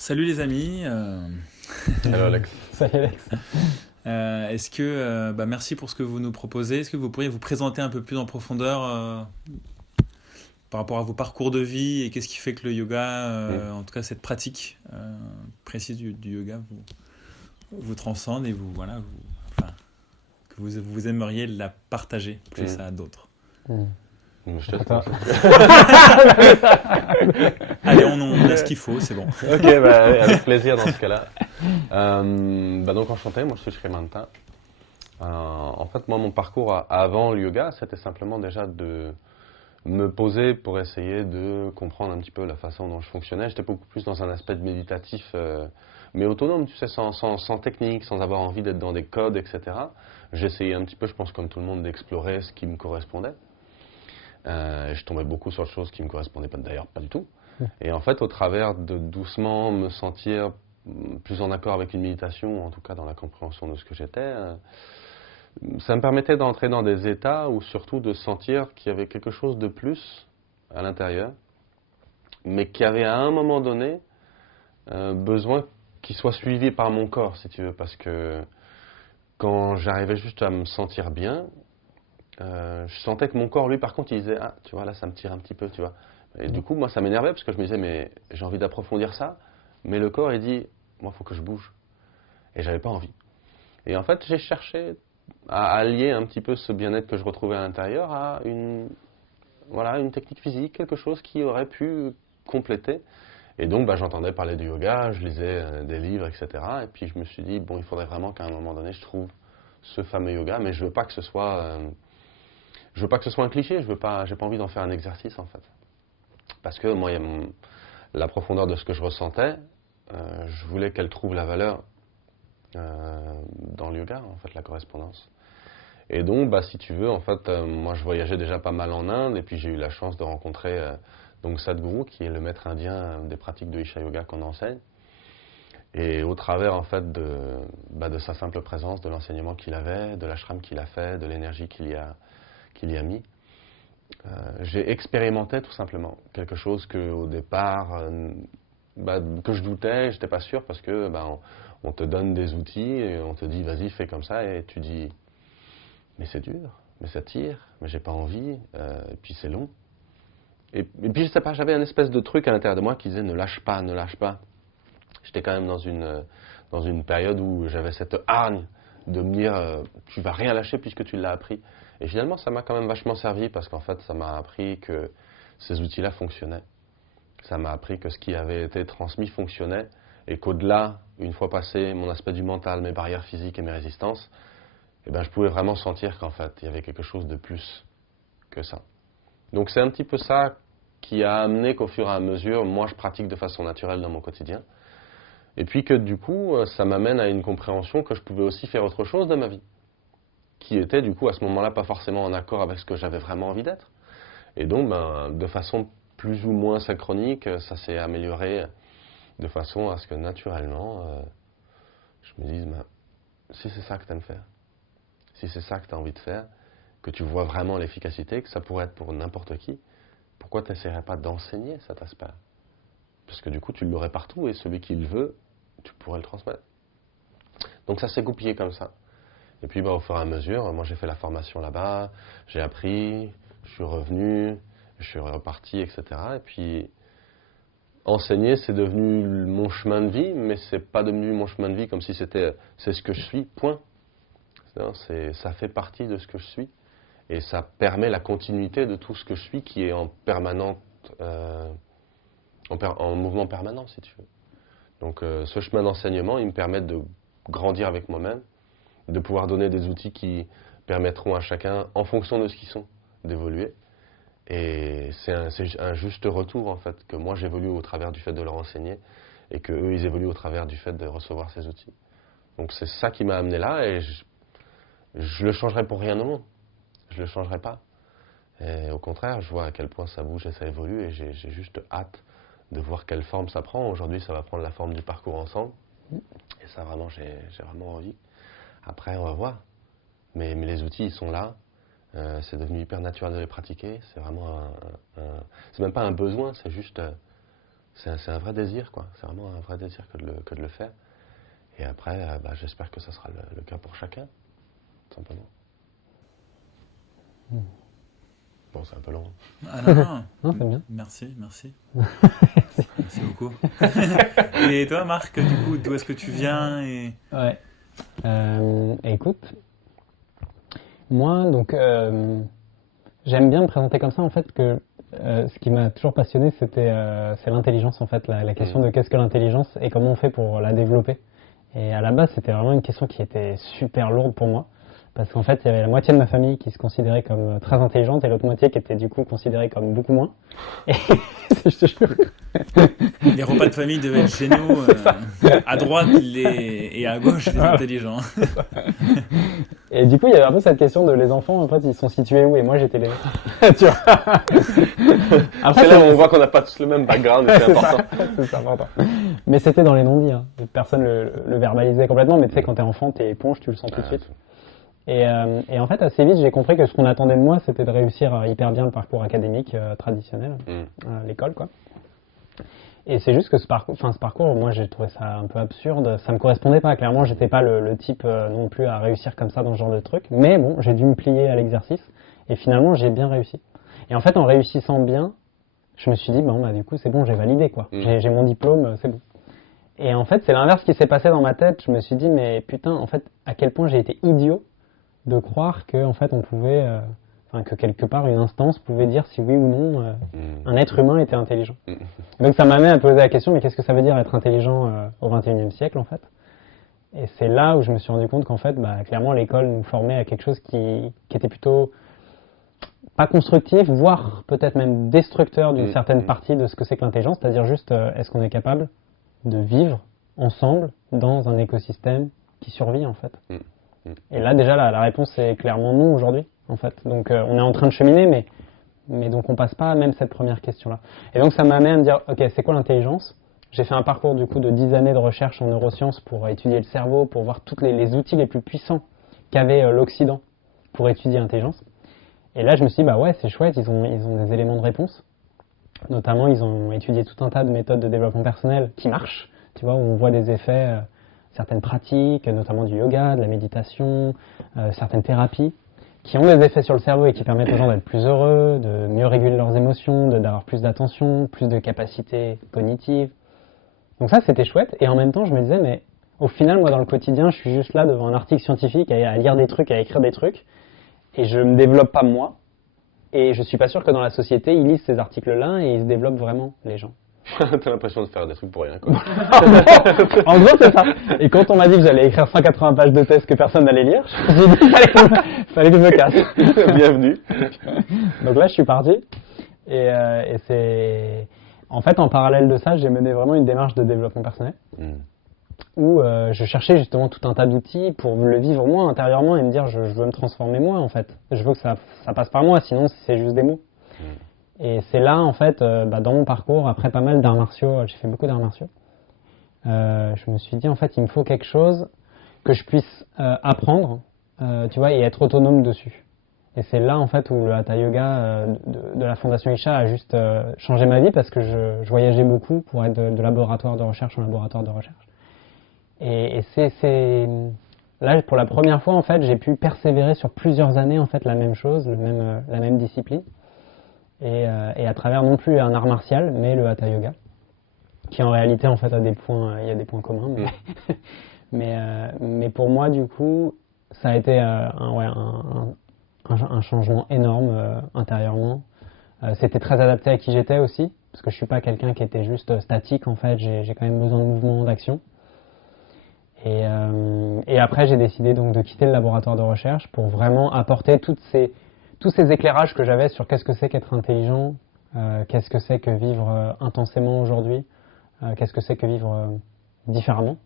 Salut les amis. Hello Alex. Salut Alex. Merci pour ce que vous nous proposez. Est-ce que vous pourriez vous présenter un peu plus en profondeur par rapport à vos parcours de vie et qu'est-ce qui fait que le yoga, Mm. en tout cas cette pratique précise du yoga, vous transcende et enfin, que vous aimeriez la partager plus à d'autres. Je te Attends. Allez, on a ce qu'il faut, c'est bon. Ok, bah, avec plaisir dans ce cas-là. Donc enchanté, moi je suis Shrimanta. En fait, moi mon parcours avant le yoga, c'était simplement déjà de me poser pour essayer de comprendre un petit peu la façon dont je fonctionnais. J'étais beaucoup plus dans un aspect méditatif, mais autonome, tu sais, sans technique, sans avoir envie d'être dans des codes, etc. J'essayais un petit peu, je pense comme tout le monde, d'explorer ce qui me correspondait. Je tombais beaucoup sur des choses qui ne me correspondaient pas, d'ailleurs pas du tout. Et en fait, au travers de doucement me sentir plus en accord avec une méditation, en tout cas dans la compréhension de ce que j'étais, ça me permettait d'entrer dans des états ou surtout de sentir qu'il y avait quelque chose de plus à l'intérieur, mais qui avait à un moment donné besoin qu'il soit suivi par mon corps, si tu veux, parce que quand j'arrivais juste à me sentir bien, je sentais que mon corps, lui, par contre, il disait, ah, tu vois, là, ça me tire un petit peu, tu vois. Et du coup, moi, ça m'énervait parce que je me disais, mais j'ai envie d'approfondir ça, mais le corps, il dit, moi, il faut que je bouge. Et j'avais pas envie. Et en fait, j'ai cherché à allier un petit peu ce bien-être que je retrouvais à l'intérieur à une technique physique, quelque chose qui aurait pu compléter. Et donc, j'entendais parler du yoga, je lisais des livres, etc. Et puis, je me suis dit, bon, il faudrait vraiment qu'à un moment donné, je trouve ce fameux yoga, mais je veux pas que ce soit... je veux pas que ce soit un cliché, j'ai pas envie d'en faire un exercice en fait. Parce que moi, la profondeur de ce que je ressentais, je voulais qu'elle trouve la valeur dans le yoga, en fait, la correspondance. Et donc, si tu veux, en fait, moi je voyageais déjà pas mal en Inde, et puis j'ai eu la chance de rencontrer donc Sadhguru, qui est le maître indien des pratiques de Isha Yoga qu'on enseigne. Et au travers, en fait, de sa simple présence, de l'enseignement qu'il avait, de l'ashram qu'il a fait, de l'énergie qu'il y a mis, j'ai expérimenté tout simplement quelque chose que au départ que je doutais, j'étais pas sûr parce que on te donne des outils et on te dit vas-y fais comme ça et tu dis mais c'est dur, mais ça tire, mais j'ai pas envie et puis c'est long et puis je sais pas, j'avais un espèce de truc à l'intérieur de moi qui disait ne lâche pas, ne lâche pas. J'étais quand même dans une période où j'avais cette hargne de me dire tu vas rien lâcher puisque tu l'as appris. Et finalement, ça m'a quand même vachement servi parce qu'en fait, ça m'a appris que ces outils-là fonctionnaient. Ça m'a appris que ce qui avait été transmis fonctionnait et qu'au-delà, une fois passé mon aspect du mental, mes barrières physiques et mes résistances, je pouvais vraiment sentir qu'en fait, il y avait quelque chose de plus que ça. Donc c'est un petit peu ça qui a amené qu'au fur et à mesure, moi, je pratique de façon naturelle dans mon quotidien. Et puis que du coup, ça m'amène à une compréhension que je pouvais aussi faire autre chose de ma vie, qui était du coup à ce moment-là pas forcément en accord avec ce que j'avais vraiment envie d'être. Et donc, de façon plus ou moins synchronique, ça s'est amélioré de façon à ce que naturellement, je me dise, si c'est ça que tu aimes faire, si c'est ça que tu as envie de faire, que tu vois vraiment l'efficacité, que ça pourrait être pour n'importe qui, pourquoi tu n'essaierais pas d'enseigner cet aspect? Parce que du coup, tu l'aurais partout et celui qui le veut, tu pourrais le transmettre. Donc ça s'est goupillé comme ça. Et puis au fur et à mesure, moi j'ai fait la formation là-bas, j'ai appris, je suis revenu, je suis reparti, etc. Et puis enseigner, c'est devenu mon chemin de vie, mais c'est pas devenu mon chemin de vie comme si c'est ce que je suis, point. Ça fait partie de ce que je suis et ça permet la continuité de tout ce que je suis qui est en permanente, en mouvement permanent si tu veux. Donc ce chemin d'enseignement, il me permet de grandir avec moi-même, de pouvoir donner des outils qui permettront à chacun, en fonction de ce qu'ils sont, d'évoluer. Et c'est un juste retour, en fait, que moi j'évolue au travers du fait de leur enseigner et que eux ils évoluent au travers du fait de recevoir ces outils. Donc c'est ça qui m'a amené là et je le changerai pour rien au monde. Je le changerai pas. Et au contraire, je vois à quel point ça bouge et ça évolue et j'ai juste hâte de voir quelle forme ça prend. Aujourd'hui, ça va prendre la forme du parcours ensemble. Et ça, vraiment, j'ai vraiment envie. Après, on va voir. Mais les outils, ils sont là. C'est devenu hyper naturel de les pratiquer. C'est vraiment c'est même pas un besoin, c'est un vrai désir, quoi. C'est vraiment un vrai désir que de le faire. Et après, j'espère que ça sera le cas pour chacun, tout simplement. Bon, c'est un peu long. Ah non. Non, c'est bien. Merci. Merci beaucoup. Et toi, Marc, du coup, d'où est-ce que tu viens et... Ouais. Écoute, moi, donc, j'aime bien me présenter comme ça, en fait, que ce qui m'a toujours passionné, c'est l'intelligence, en fait, la question de qu'est-ce que l'intelligence et comment on fait pour la développer. Et à la base, c'était vraiment une question qui était super lourde pour moi. Parce qu'en fait, il y avait la moitié de ma famille qui se considérait comme très intelligente et l'autre moitié qui était du coup considérée comme beaucoup moins. Et je te jure. Les repas de famille devaient être chez nous, à droite et à gauche les intelligents. Et du coup, il y avait un peu cette question de les enfants, en fait, ils sont situés où? Et moi, j'étais les... tu vois. Après, là, on voit qu'on n'a pas tous le même background, et c'est important. C'est important. Mais c'était dans les non-dits. Hein. Personne le verbalisait complètement, mais tu sais, quand t'es enfant, t'es éponge, tu le sens tout de suite. Et en fait, assez vite, j'ai compris que ce qu'on attendait de moi, c'était de réussir hyper bien le parcours académique traditionnel, l'école, quoi. Et c'est juste que ce parcours, moi, j'ai trouvé ça un peu absurde. Ça me correspondait pas. Clairement, j'étais pas le type non plus à réussir comme ça dans ce genre de truc. Mais bon, j'ai dû me plier à l'exercice. Et finalement, j'ai bien réussi. Et en fait, en réussissant bien, je me suis dit, du coup, c'est bon, j'ai validé, quoi. J'ai mon diplôme, c'est bon. Et en fait, c'est l'inverse qui s'est passé dans ma tête. Je me suis dit, mais putain, en fait, à quel point j'ai été idiot de croire que en fait on pouvait, que quelque part une instance pouvait dire si oui ou non un être humain était intelligent. Donc ça m'amène à poser la question, mais qu'est-ce que ça veut dire être intelligent au XXIe siècle en fait? Et c'est là où je me suis rendu compte qu'en fait, clairement l'école nous formait à quelque chose qui était plutôt pas constructif, voire peut-être même destructeur d'une certaine partie de ce que c'est que l'intelligence, c'est-à-dire juste est-ce qu'on est capable de vivre ensemble dans un écosystème qui survit en fait. Et là, déjà, la réponse est clairement non aujourd'hui, en fait. Donc, on est en train de cheminer, mais donc on passe pas à même cette première question-là. Et donc, ça m'amène à me dire, ok, c'est quoi l'intelligence? J'ai fait un parcours, du coup, de 10 années de recherche en neurosciences pour étudier le cerveau, pour voir tous les outils les plus puissants qu'avait l'Occident pour étudier l'intelligence. Et là, je me suis dit, ouais, c'est chouette, ils ont des éléments de réponse. Notamment, ils ont étudié tout un tas de méthodes de développement personnel qui marchent, tu vois, où on voit des effets... certaines pratiques, notamment du yoga, de la méditation, certaines thérapies, qui ont des effets sur le cerveau et qui permettent aux gens d'être plus heureux, de mieux réguler leurs émotions, d'avoir plus d'attention, plus de capacités cognitives. Donc ça, c'était chouette. Et en même temps, je me disais, mais au final, moi, dans le quotidien, je suis juste là devant un article scientifique, à lire des trucs, à écrire des trucs, et je me développe pas moi. Et je suis pas sûr que dans la société, ils lisent ces articles-là et ils se développent vraiment, les gens. T'as l'impression de faire des trucs pour rien, quoi. En gros, c'est ça. Et quand on m'a dit que j'allais écrire 180 pages de tests que personne n'allait lire, je me suis dit qu'il fallait que je me casse. Bienvenue. Donc là, je suis parti. Et c'est... En fait, en parallèle de ça, j'ai mené vraiment une démarche de développement personnel où je cherchais justement tout un tas d'outils pour le vivre moi intérieurement et me dire je veux me transformer moi, en fait. Je veux que ça passe par moi, sinon c'est juste des mots. Et c'est là, en fait, dans mon parcours, après pas mal d'arts martiaux, j'ai fait beaucoup d'arts martiaux, je me suis dit, en fait, il me faut quelque chose que je puisse apprendre, tu vois, et être autonome dessus. Et c'est là, en fait, où le Hatha Yoga de la Fondation Isha a juste changé ma vie parce que je voyageais beaucoup pour être de laboratoire de recherche en laboratoire de recherche. Et c'est... Là, pour la première fois, en fait, j'ai pu persévérer sur plusieurs années, en fait, la même chose, la même discipline. Et à travers non plus un art martial, mais le Hatha Yoga, qui en réalité en fait il y a des points communs, mais pour moi du coup ça a été un changement énorme intérieurement. C'était très adapté à qui j'étais aussi, parce que je suis pas quelqu'un qui était juste statique en fait, j'ai quand même besoin de mouvement, d'action. Et après j'ai décidé donc de quitter le laboratoire de recherche pour vraiment apporter tous ces éclairages que j'avais sur qu'est-ce que c'est qu'être intelligent, qu'est-ce que c'est que vivre intensément aujourd'hui, qu'est-ce que c'est que vivre différemment,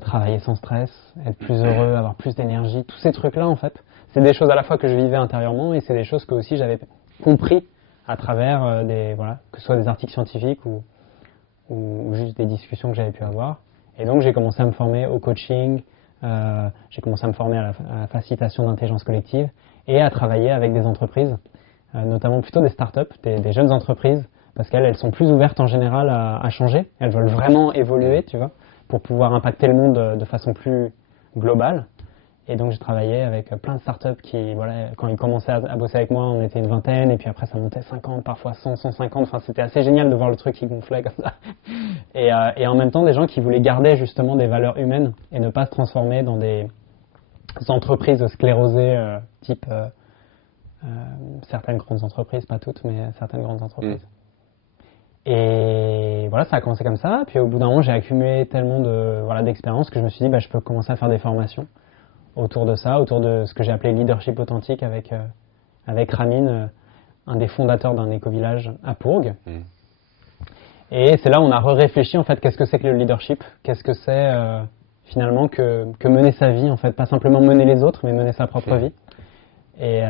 travailler sans stress, être plus heureux, avoir plus d'énergie, tous ces trucs-là en fait, c'est des choses à la fois que je vivais intérieurement et c'est des choses que aussi j'avais compris à travers que ce soit des articles scientifiques ou juste des discussions que j'avais pu avoir. Et donc j'ai commencé à me former au coaching, j'ai commencé à me former à la facilitation d'intelligence collective et à travailler avec des entreprises, notamment plutôt des startups, des jeunes entreprises, parce qu'elles sont plus ouvertes en général à changer. Elles veulent vraiment évoluer, tu vois, pour pouvoir impacter le monde de façon plus globale. Et donc j'ai travaillé avec plein de startups qui, voilà, quand ils commençaient à bosser avec moi, on était une vingtaine, et puis après ça montait 50, parfois 100, 150. Enfin, c'était assez génial de voir le truc qui gonflait comme ça. Et en même temps, des gens qui voulaient garder justement des valeurs humaines et ne pas se transformer dans des entreprises sclérosées type certaines grandes entreprises, pas toutes, mais certaines grandes entreprises. Et voilà, ça a commencé comme ça. Puis au bout d'un moment, j'ai accumulé tellement d'expérience que je me suis dit, je peux commencer à faire des formations autour de ça, autour de ce que j'ai appelé leadership authentique avec Ramin, un des fondateurs d'un éco-village à Pourgues. Et c'est là où on a réfléchi en fait, qu'est-ce que c'est que le leadership, qu'est-ce que c'est finalement que mener sa vie, en fait, pas simplement mener les autres, mais mener sa propre vie. Et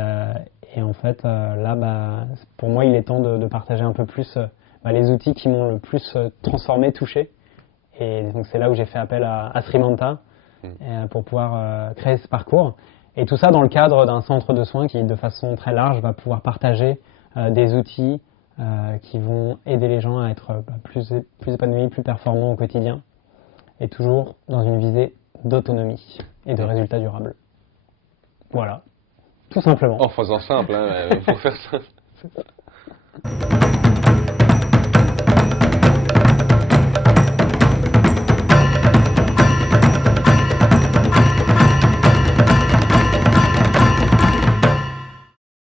en fait, là, pour moi, il est temps de partager un peu plus les outils qui m'ont le plus transformé, touché. Et donc c'est là où j'ai fait appel à Srimanta pour pouvoir créer ce parcours. Et tout ça dans le cadre d'un centre de soins qui, de façon très large, va pouvoir partager des outils qui vont aider les gens à être plus épanouis, plus performants au quotidien. Et toujours dans une visée d'autonomie et de résultats durables. Voilà, tout simplement. En faisant simple, pour faire simple.